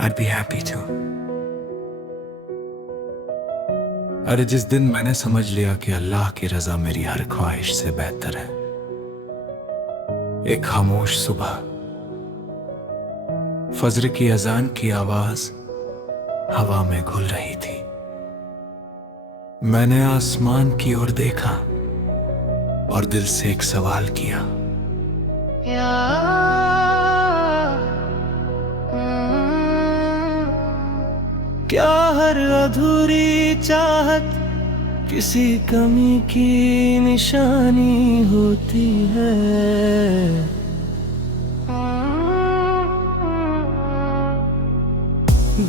I'd be happy to. अरे जिस दिन मैंने समझ लिया कि अल्लाह की रजा मेरी हर ख्वाहिश से बेहतर है, एक खामोश सुबह, फजर की अजान की आवाज हवा में घुल रही थी। मैंने आसमान की ओर देखा और दिल से एक सवाल किया, क्या हर अधूरी चाहत किसी कमी की निशानी होती है?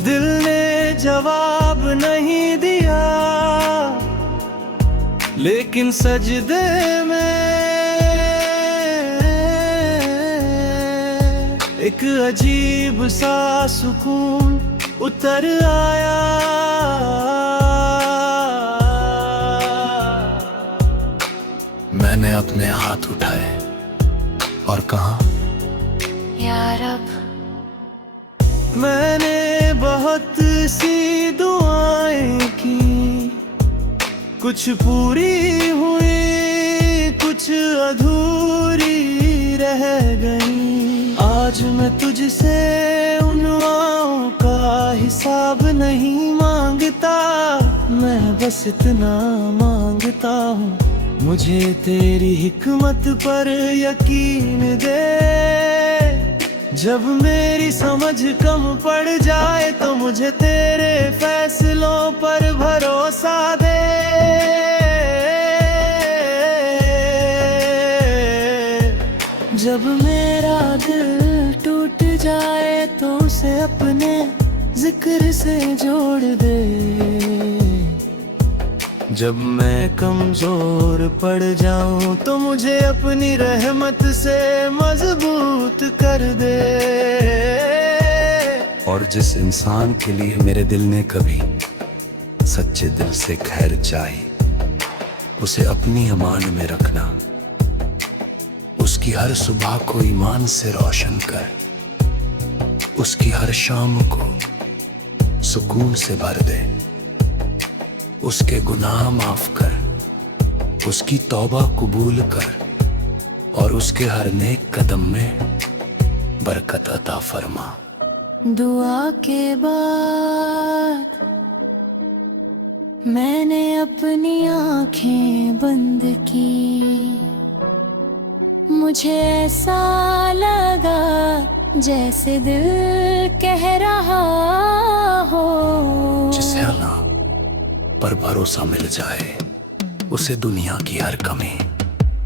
दिल ने जवाब नहीं दिया, लेकिन सजदे में एक अजीब सा सुकून उतर आया। मैंने अपने हाथ उठाए और कहा, या रब। मैंने बहुत सी दुआएं की, कुछ पूरी हुई, कुछ अधूरी रह गई। आज मैं तुझसे उन दुआओं का हिसाब नहीं मांगता, मैं बस इतना मांगता हूँ, मुझे तेरी हिकमत पर यकीन दे। जब मेरी समझ कम पड़ जाए तो मुझे तेरे फैसलों पर भरोसा दे। जब मेरा दिल टूट जाए तो उसे अपने जिक्र से जोड़ दे। जब मैं कमजोर पड़ जाऊं तो मुझे अपनी रहमत से मजबूत कर दे। और जिस इंसान के लिए मेरे दिल ने कभी सच्चे दिल से खैर चाही, उसे अपनी अमान में रखना, उसकी हर सुबह को ईमान से रोशन कर, उसकी हर शाम को सुकून से भर दे, उसके गुनाह माफ कर, उसकी तौबा कबूल कर और उसके हर नेक कदम में बरकत अता फरमा। दुआ के बाद मैंने अपनी आंखें बंद की, मुझे ऐसा लगा जैसे दिल कह रहा हो, जिसे अल्लाह पर भरोसा मिल जाए उसे दुनिया की हर कमी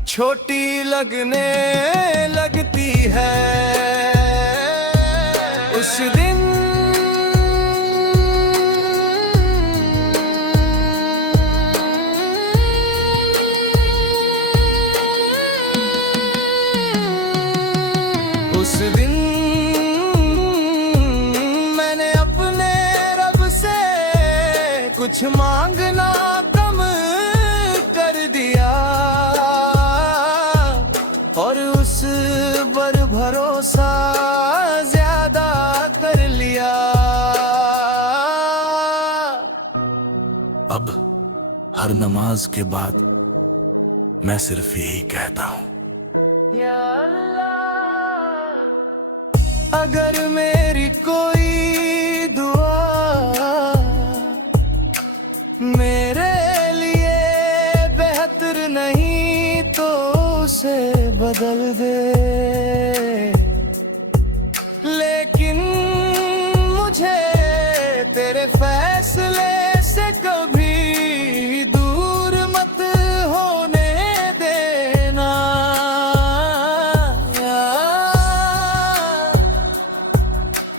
छोटी लगने लगती है। उस दिन मैंने अपने रब से कुछ मांगना कम कर दिया और उस पर भरोसा ज्यादा कर लिया। अब हर नमाज के बाद मैं सिर्फ यही कहता हूँ, या अल्लाह, अगर मेरी कोई दुआ मेरे लिए बेहतर नहीं तो उसे बदल दे, लेकिन मुझे तेरे फैसले से कभी दूर मत होने देना।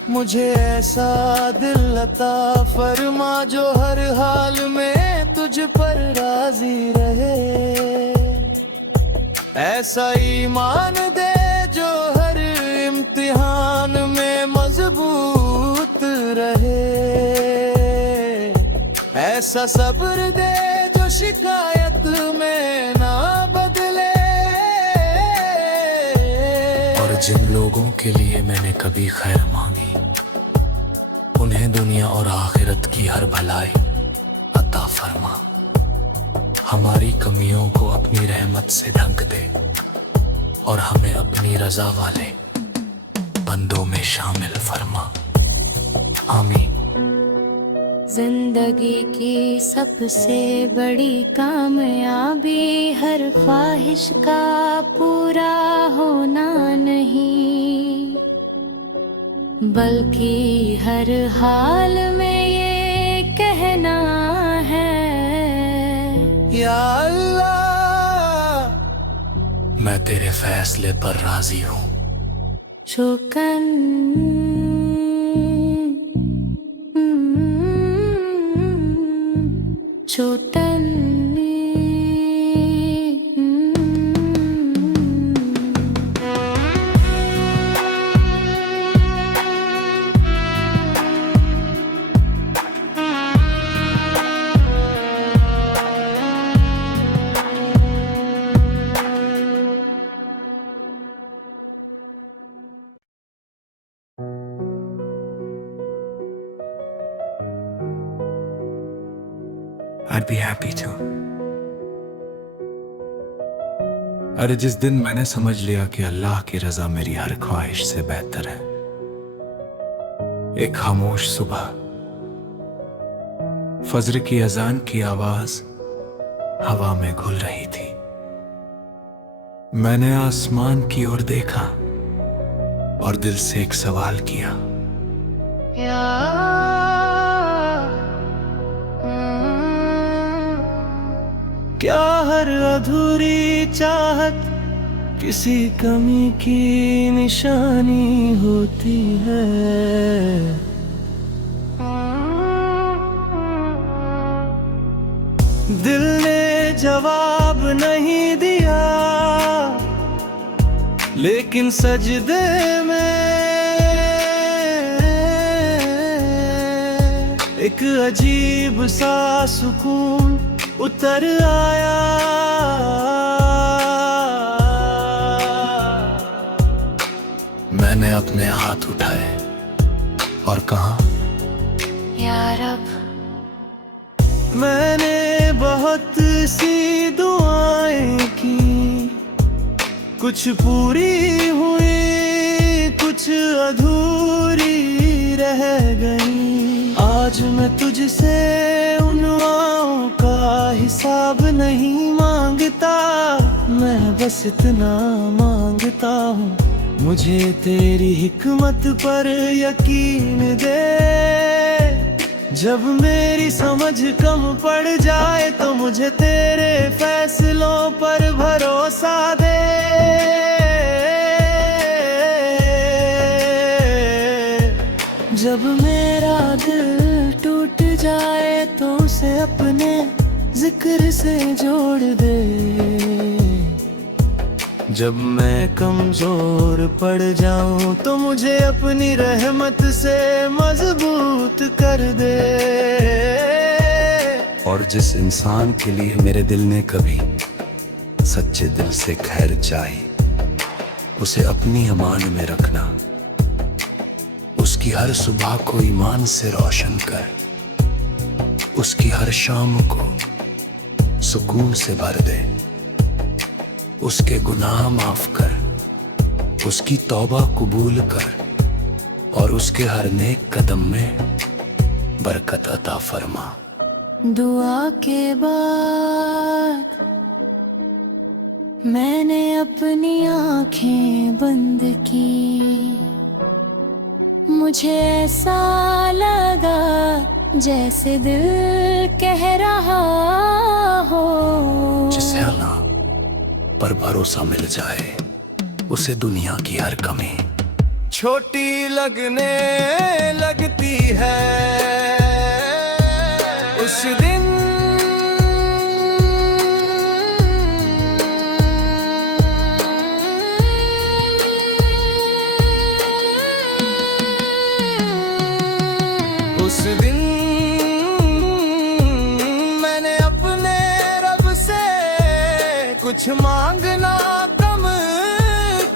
मुझे ऐसा दिल अता फरमा जो हर हाल में तुझ पर राजी रहे, ऐसा ईमान दे जो हर इम्तिहान में मजबूत रहे, ऐसा सब्र दे जो शिकायत में ना बदले। और जिन लोगों के लिए मैंने कभी खैर मांगी उन्हें दुनिया और आखिरत की हर भलाई अता फरमा। हमारी कमियों को अपनी रहमत से ढंक दे और हमें अपनी रजा वाले बंदों में शामिल फरमा। आमीन। जिंदगी की सबसे बड़ी कामयाबी हर ख्वाहिश का पूरा होना नहीं, बल्कि हर हाल में ये कहना है, या अल्लाह मैं तेरे फैसले पर राजी हूँ। शुकन छोटन I'd be happy to। अरे जिस दिन मैंने समझ लिया कि अल्लाह की रजा मेरी हर ख्वाहिश से बेहतर है। एक खामोश सुबह, फजर की अजान की आवाज हवा में घुल रही थी। मैंने आसमान की ओर देखा और दिल से एक सवाल किया, क्या हर अधूरी चाहत किसी कमी की निशानी होती है? दिल ने जवाब नहीं दिया, लेकिन सजदे में एक अजीब सा सुकून उतर आया। मैंने अपने हाथ उठाए और कहा, या रब। मैंने बहुत सी दुआएं की, कुछ पूरी हुई कुछ अधूरी रह गई। आज मैं तुझसे उन दुआओं का हिसाब नहीं मांगता, मैं बस इतना मांगता हूँ, मुझे तेरी हिकमत पर यकीन दे। जब मेरी समझ कम पड़ जाए तो मुझे तेरे फैसलों पर भरोसा दे। जब मेरा दिल टूट जाए तो उसे अपने जिक्र से जोड़ दे। जब मैं कमजोर पड़ जाऊं तो मुझे अपनी रहमत से मजबूत कर दे। और जिस इंसान के लिए मेरे दिल ने कभी सच्चे दिल से खैर चाही, उसे अपनी अमान में रखना। उसकी हर सुबह को ईमान से रोशन कर, उसकी हर शाम को सुकून से भर दे। उसके गुनाह माफ कर, उसकी तौबा कबूल कर और उसके हर नेक कदम में बरकत अता फरमा। दुआ के बाद मैंने अपनी आंखें बंद की, मुझे ऐसा लगा जैसे दिल कह रहा हो, जिसे अल्लाह पर भरोसा मिल जाए उसे दुनिया की हर कमी छोटी लगने लगती है। उस दिन उस दिन मैंने अपने रब से कुछ मांगना कम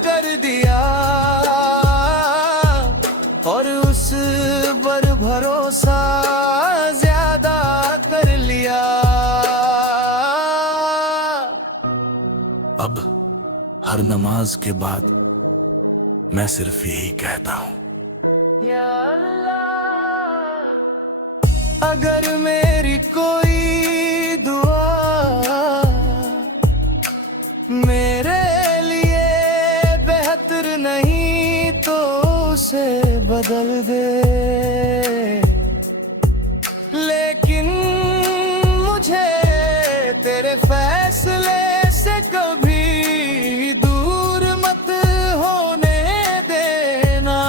कर दिया और उस पर भरोसा अब हर नमाज के बाद मैं सिर्फ यही कहता हूँ, या अल्लाह, अगर मेरी कोई दुआ मेरे लिए बेहतर नहीं तो उसे बदल दे, लेकिन मुझे तेरे फैसले से कभी दूर मत होने देना।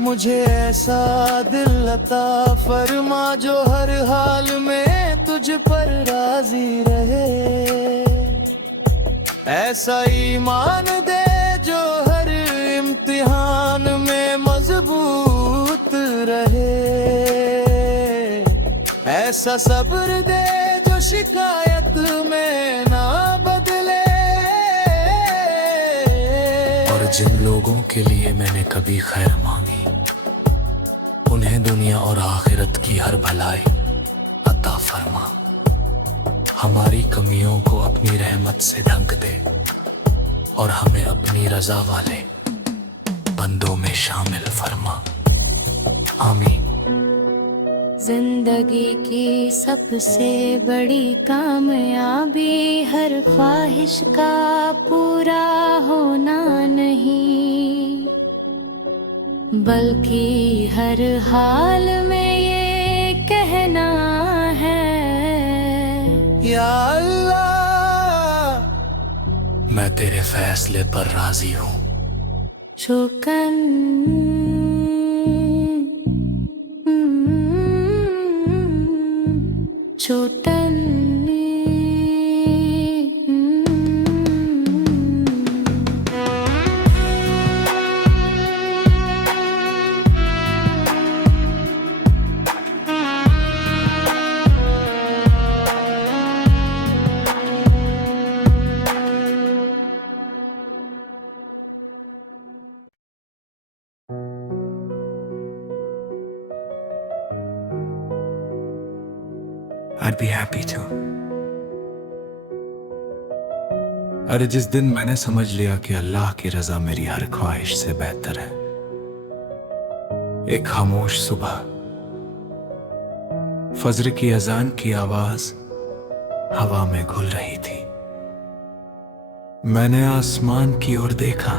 मुझे ऐसा दिल अता फरमा जो हर हाल में तुझ पर राजी रहे, ऐसा ईमान दे जो हर इम्तिहान में मजबूत रहे, ऐसा सब्र दे जो शिकायत में ना बदले। और जिन लोगों के लिए मैंने कभी खैर मांगी, उन्हें दुनिया और आखिरत की हर भलाई अता फरमा। हमारी कमियों को अपनी रहमत से ढक दे और हमें अपनी रजा वाले बंदों में शामिल फरमा। आमीन। जिंदगी की सबसे बड़ी कामयाबी हर ख्वाहिश का पूरा होना नहीं, बल्कि हर हाल में ये कहना है, या अल्लाह, मैं तेरे फैसले पर राजी हूँ। शुकन छोटन I'd be happy to। अरे जिस दिन मैंने समझ लिया कि अल्लाह की रजा मेरी हर ख्वाहिश से बेहतर है, एक खामोश सुबह, फजर की अजान की आवाज हवा में घुल रही थी। मैंने आसमान की ओर देखा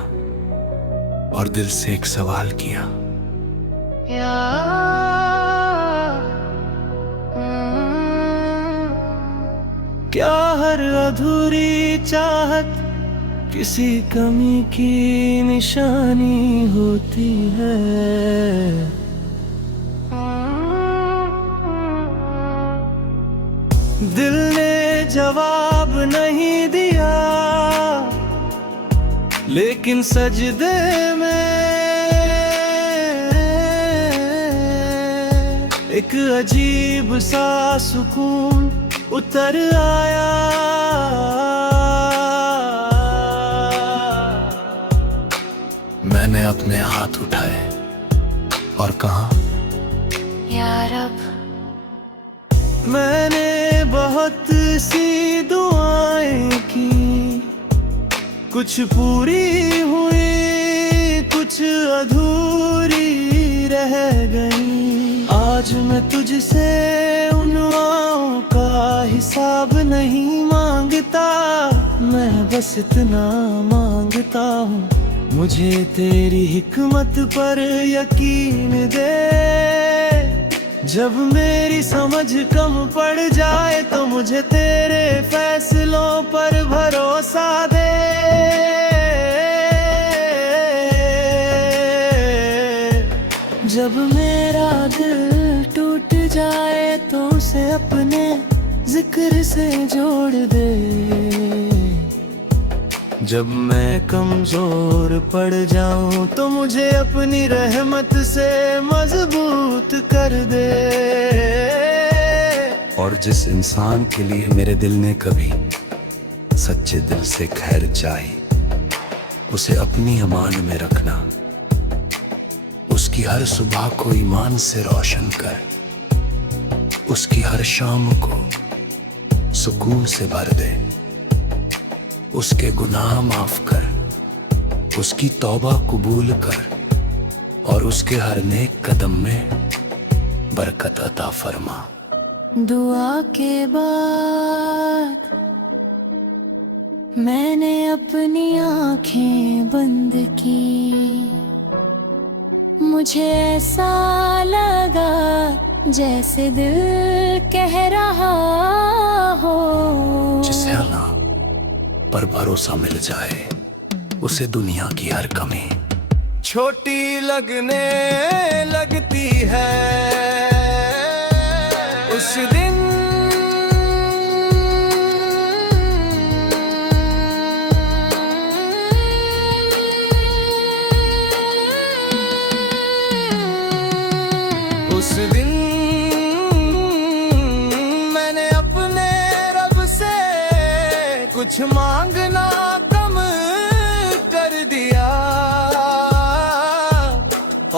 और दिल से एक सवाल किया, क्या हर अधूरी चाहत किसी कमी की निशानी होती है? दिल ने जवाब नहीं दिया, लेकिन सजदे में एक अजीब सा सुकून उतर आया। मैंने अपने हाथ उठाए और कहा, या रब, मैंने बहुत सी दुआएं की, कुछ पूरी हुई कुछ अधूरी रह गई। आज मैं तुझसे उन दुआओं का हिसाब नहीं मांगता, मैं बस इतना मांगता हूँ, मुझे तेरी हिकमत पर यकीन दे। जब मेरी समझ कम पड़ जाए तो मुझे तेरे फैसलों पर भरोसा दे। जब मेरा दिल टूट जाए तो उसे अपने जिक्र से जोड़ दे। जब मैं कमजोर पड़ जाऊं तो मुझे अपनी रहमत से मजबूत कर दे। और जिस इंसान के लिए मेरे दिल ने कभी सच्चे दिल से खैर चाही, उसे अपनी अमान में रखना, उसकी हर सुबह को ईमान से रोशन कर, उसकी हर शाम को सुकून से भर दे, उसके गुनाह माफ कर, उसकी तौबा कबूल कर और उसके हर नेक कदम में बरकत अता फरमा। दुआ के बाद मैंने अपनी आंखें बंद की, मुझे ऐसा लगा जैसे दिल कह रहा हो, जिसे अल्लाह पर भरोसा मिल जाए उसे दुनिया की हर कमी छोटी लगने लगती है। उस दिन मैंने अपने रब से कुछ मांगना कम कर दिया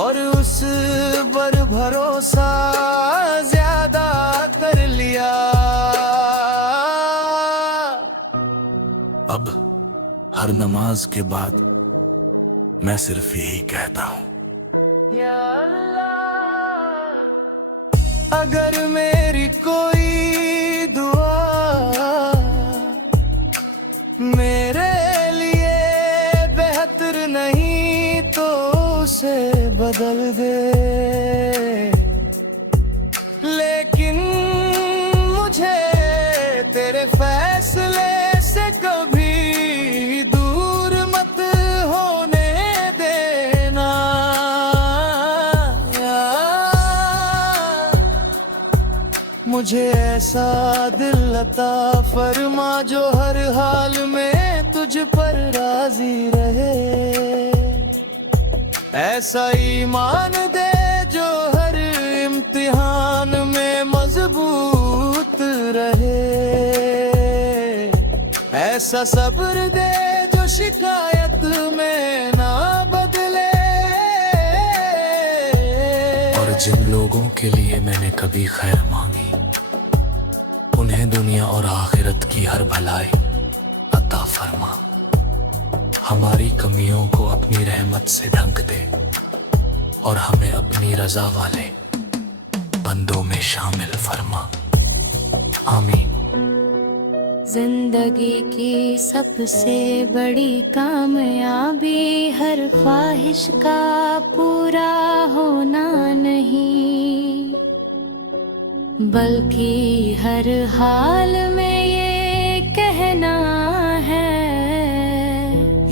और उस पर भरोसा ज्यादा कर लिया। अब हर नमाज के बाद मैं सिर्फ यही कहता हूँ, या अल्लाह, अगर मेरी कोई दुआ मेरे लिए बेहतर नहीं तो उसे बदल दे, लेकिन मुझे तेरे फैसले से कभी दूर मत होने देना। मुझे ऐसा दिल अता फरमा जो हर हाल में तुझ पर राजी रहे, ऐसा ईमान दे जो हर इम्तिहान में मजबूत रहे, ऐसा सब्र दे जो शिकायत में ना बदले। और जिन लोगों के लिए मैंने कभी खैर मांगी उन्हें दुनिया और आखिरत की हर भलाई अता फरमा। हमारी कमियों को अपनी रहमत से ढक दे और हमें अपनी रजा वाले बंदों में शामिल फरमा। आमीन। जिंदगी की सबसे बड़ी कामयाबी हर ख्वाहिश का पूरा होना नहीं, बल्कि हर हाल में ये कहना है,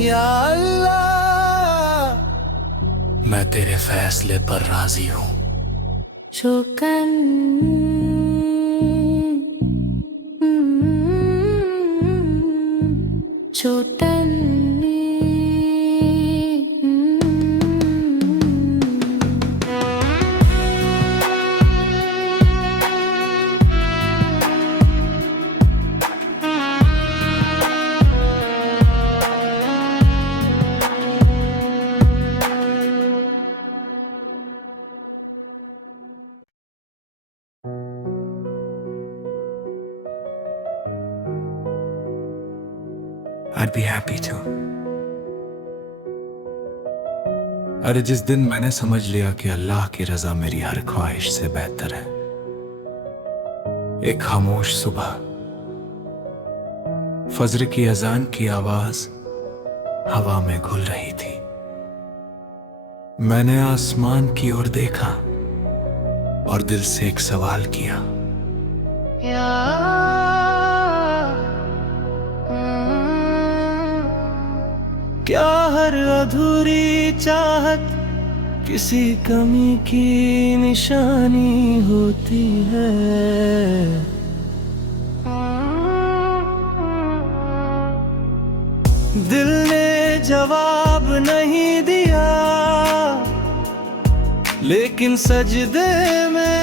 या अल्लाह, मैं तेरे फैसले पर राजी हूँ। शुक्र छोटन I'd be happy to. अरे जिस दिन मैंने समझ लिया कि अल्लाह की रजा मेरी हर ख्वाहिश से बेहतर है, एक खामोश सुबह, फजर की अजान की आवाज हवा में घुल रही थी। मैंने आसमान की ओर देखा और दिल से एक सवाल किया, क्या हर अधूरी चाहत किसी कमी की निशानी होती है? दिल ने जवाब नहीं दिया, लेकिन सजदे में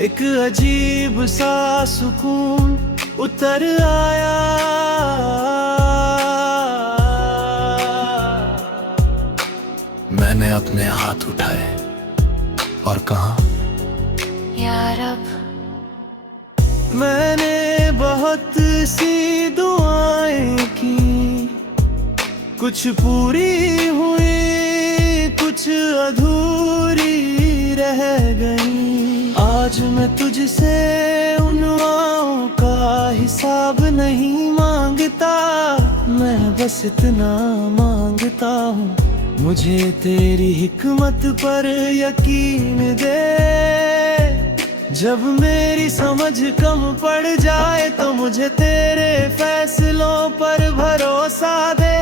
एक अजीब सा सुकून उतर आया। मैंने अपने हाथ उठाए और कहा, यार अब मैंने बहुत सी दुआएं की, कुछ पूरी हुई कुछ अधूरी रह गई। आज मैं तुझसे उन दुआओं का हिसाब नहीं मांगता, मैं बस इतना मांगता हूँ, मुझे तेरी हिकमत पर यकीन दे। जब मेरी समझ कम पड़ जाए तो मुझे तेरे फैसलों पर भरोसा दे।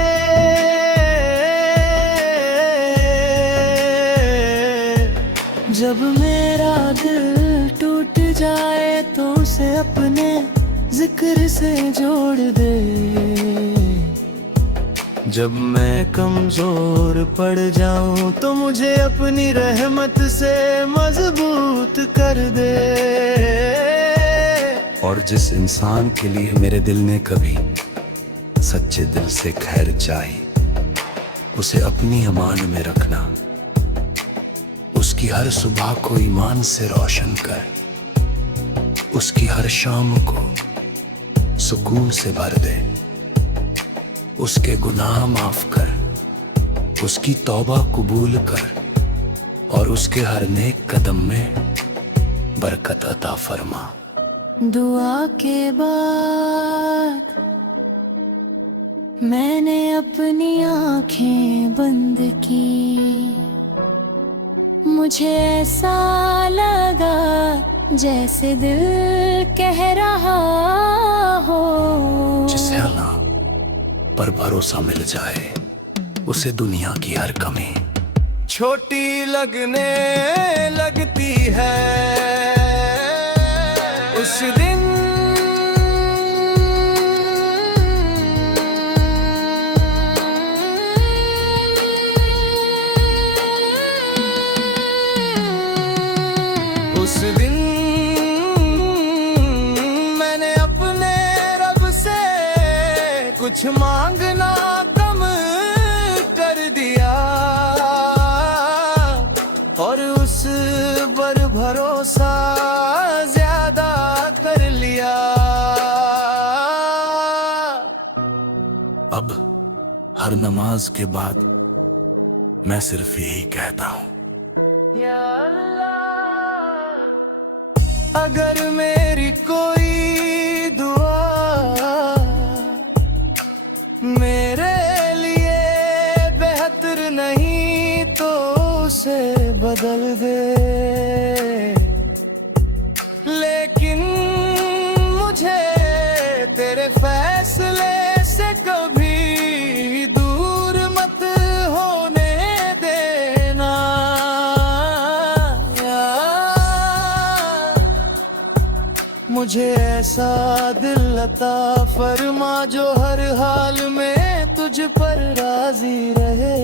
जब मेरा दिल टूट जाए तो उसे अपने जिक्र से जोड़ दे। जब मैं कमजोर पड़ जाऊं तो मुझे अपनी रहमत से मजबूत कर दे। और जिस इंसान के लिए मेरे दिल ने कभी सच्चे दिल से खैर चाही, उसे अपनी अमान में रखना। उसकी हर सुबह को ईमान से रोशन कर, उसकी हर शाम को सुकून से भर दे। उसके गुनाह माफ कर, उसकी तौबा कबूल कर और उसके हर नेक कदम में बरकत अता फरमा। दुआ के बाद मैंने अपनी आंखें बंद की, मुझे ऐसा लगा जैसे दिल कह रहा हो। जिसे अल्लाह पर भरोसा मिल जाए, उसे दुनिया की हर कमी छोटी लगने लगती है। उस दिन मैंने अपने रब से कुछ मांगना कम कर दिया और उस पर भरोसा ज्यादा कर लिया। अब हर नमाज के बाद मैं सिर्फ यही कहता हूँ, या अल्लाह, अगर मेरी कोई दुआ मेरे लिए बेहतर नहीं तो उसे बदल दे। लेकिन मुझे तेरे फैसले से कभी दूर मत होने देना। मुझे ऐसा दिल अता फरमा जो हर हाल में तुझ पर राजी रहे।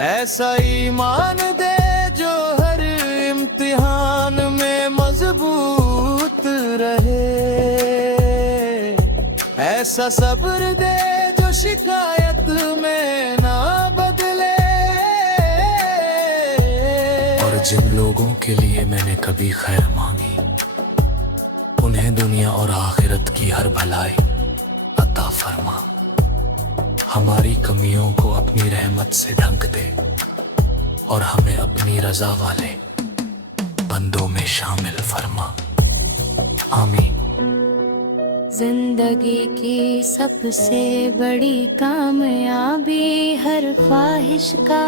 ऐसा ईमान दे जो हर इम्तिहान में मजबूत रहे। ऐसा सब्र दे जो शिकायत में ना बदले। और जिन लोगों के लिए मैंने कभी खैर मांगी, उन्हें दुनिया और आखिरत की हर भलाई अता फरमा। हमारी कमियों को अपनी रहमत से ढंक दे और हमें अपनी रजा वाले बंदों में शामिल फरमा। आमीन। जिंदगी की सबसे बड़ी कामयाबी हर ख्वाहिश का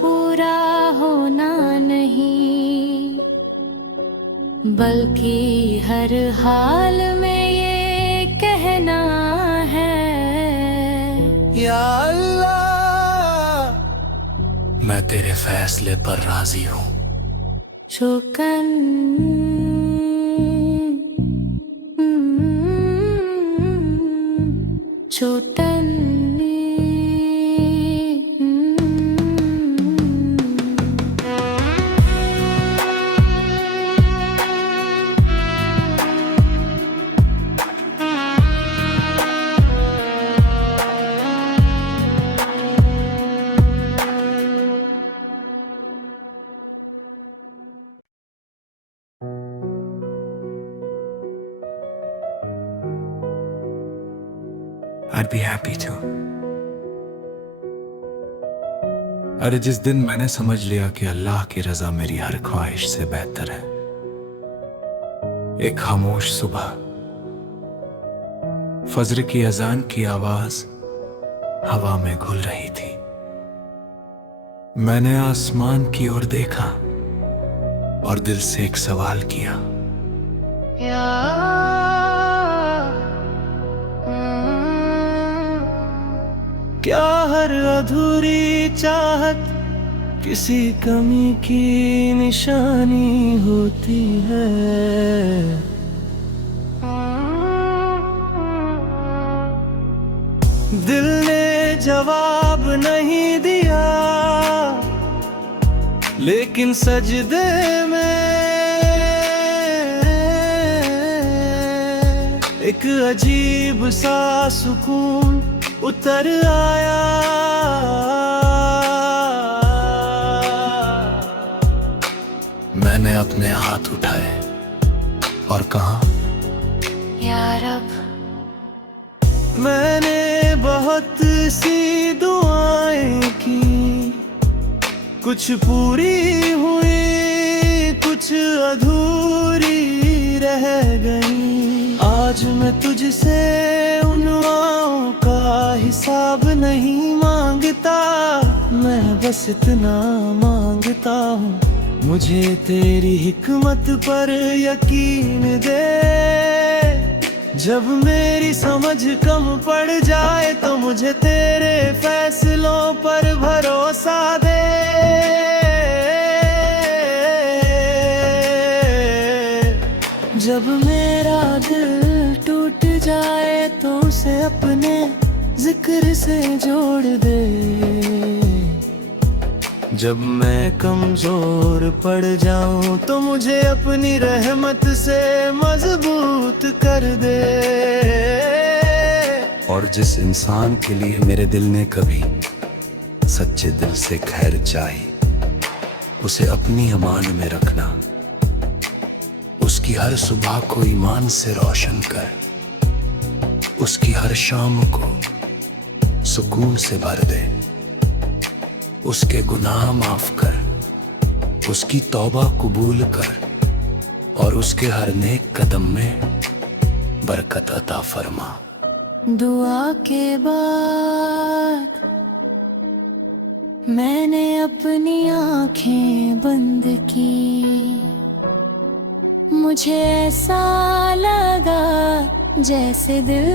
पूरा होना नहीं, बल्कि हर हाल में ये कहना है, या अल्लाह, मैं तेरे फैसले पर राजी हूँ। शुकन छोटन। I'd be happy to. अरे जिस दिन मैंने समझ लिया कि अल्लाह की रजा मेरी हर ख्वाहिश से बेहतर है, एक खामोश सुबह, फजर की अजान की आवाज हवा में घुल रही थी। मैंने आसमान की ओर देखा और दिल से एक सवाल किया, क्या हर अधूरी चाहत किसी कमी की निशानी होती है? दिल ने जवाब नहीं दिया, लेकिन सजदे में एक अजीब सा सुकून उतर आया। मैंने अपने हाथ उठाए और कहा, या रब। मैंने बहुत सी दुआएं की, कुछ पूरी हुई, कुछ अधूरी रह गई। आज मैं तुझसे उन दुआओं का हिसाब नहीं मांगता, मैं बस इतना मांगता हूँ, मुझे तेरी हिकमत पर यकीन दे। जब मेरी समझ कम पड़ जाए तो मुझे तेरे फैसलों पर भरोसा दे। जब मेरा दिल टूट जाए तो उसे अपने जिक्र से जोड़ दे। जब मैं कमजोर पड़ जाऊं तो मुझे अपनी रहमत से मजबूत कर दे। और जिस इंसान के लिए मेरे दिल ने कभी सच्चे दिल से खैर चाही, उसे अपनी अमान में रखना, उसकी हर सुबह को ईमान से रोशन कर, उसकी हर शाम को सुकून से भर दे, उसके गुनाह माफ कर, उसकी तौबा कबूल कर और उसके हर नेक कदम में बरकत अता फरमा। दुआ के बाद मैंने अपनी आंखें बंद की, मुझे ऐसा लगा जैसे दिल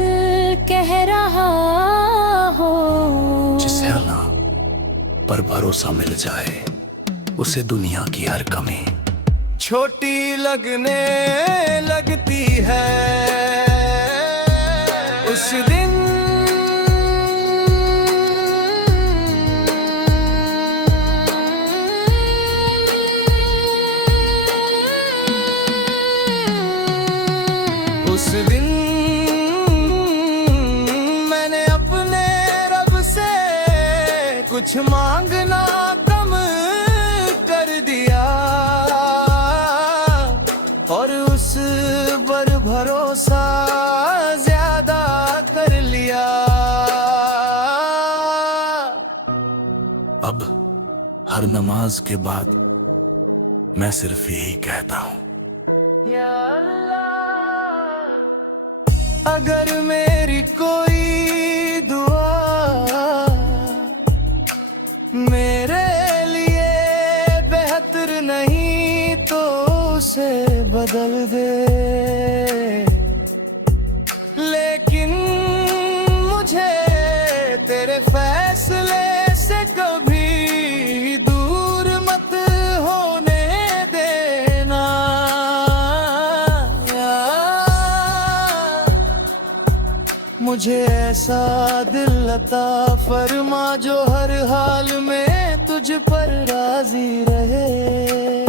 कह रहा हो, जिसे अल्लाह पर भरोसा मिल जाए उसे दुनिया की हर कमी छोटी लगने लगती है। उस दिन मैंने अपने रब से कुछ मांगना कम कर दिया और उस पर भरोसा ज्यादा कर लिया। अब हर नमाज के बाद मैं सिर्फ यही कहता हूँ, या अल्लाह, अगर मेरी कोई दुआ मेरे लिए बेहतर नहीं तो उसे बदल दे। लेकिन मुझे तेरे फैसले से कभी दूर मत होने देना। मुझे ऐसा दिल अता फरमा जो हर हाल में तुझ पर राजी रहे।